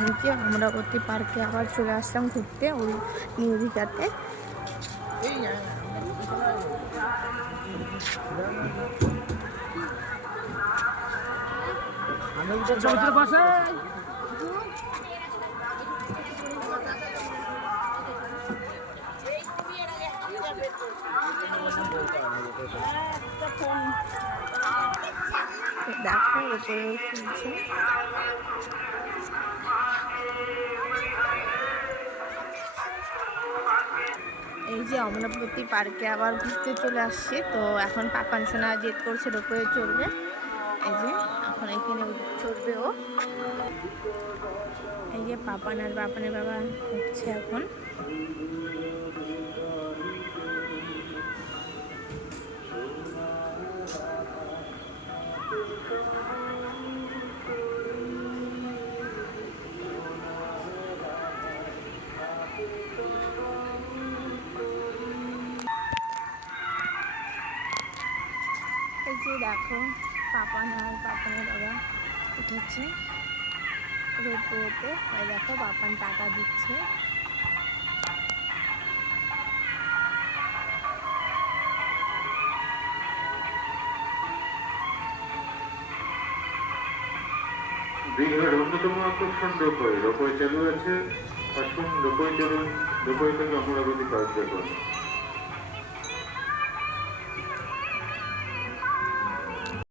এই যে অমরাবতী পার্কে আবার চলে আসলাম ঘুরতে, ওই নিউ দীঘাতে। দেখো উপরেও তুলছে। এই যে অমরাবতী পার্কে আবার ঘুরতে চলে আসছে। তো এখন পাপান সোনা জেদ করছে রোপওয়ে চড়বে। এই যে এখন এখানে চড়বে ও। এই যে পাপান আর পাপানের বাবা উঠছে এখন। এই যে দেখো পাপান আর পাপানের বাবা উঠেছে রোপওয়েতে। ওই দেখো পাপান টাকা দিচ্ছে। দীঘার অন্যতম আকর্ষণ রোপওয়ে চালু আছে। আসুন রোপওয়ে চলুন, রোপওয়ে থেকে অমরাবতী পার্ক দেখুন।